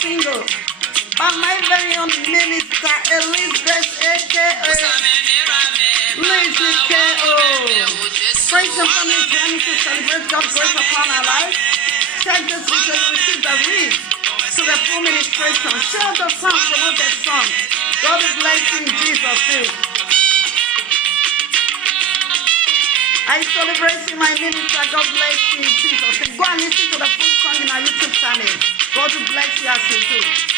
single by my very own minister Elizabeth aka Lizzie K.O. Praise and family journey to celebrate God's grace upon our life. Check this video, you receive the read to the full ministration. Share the song, promote the song. God bless you in Jesus' name. I celebrate my minister. God bless you in Jesus' name. Go and listen to the full song in our YouTube channel. God bless you as you do.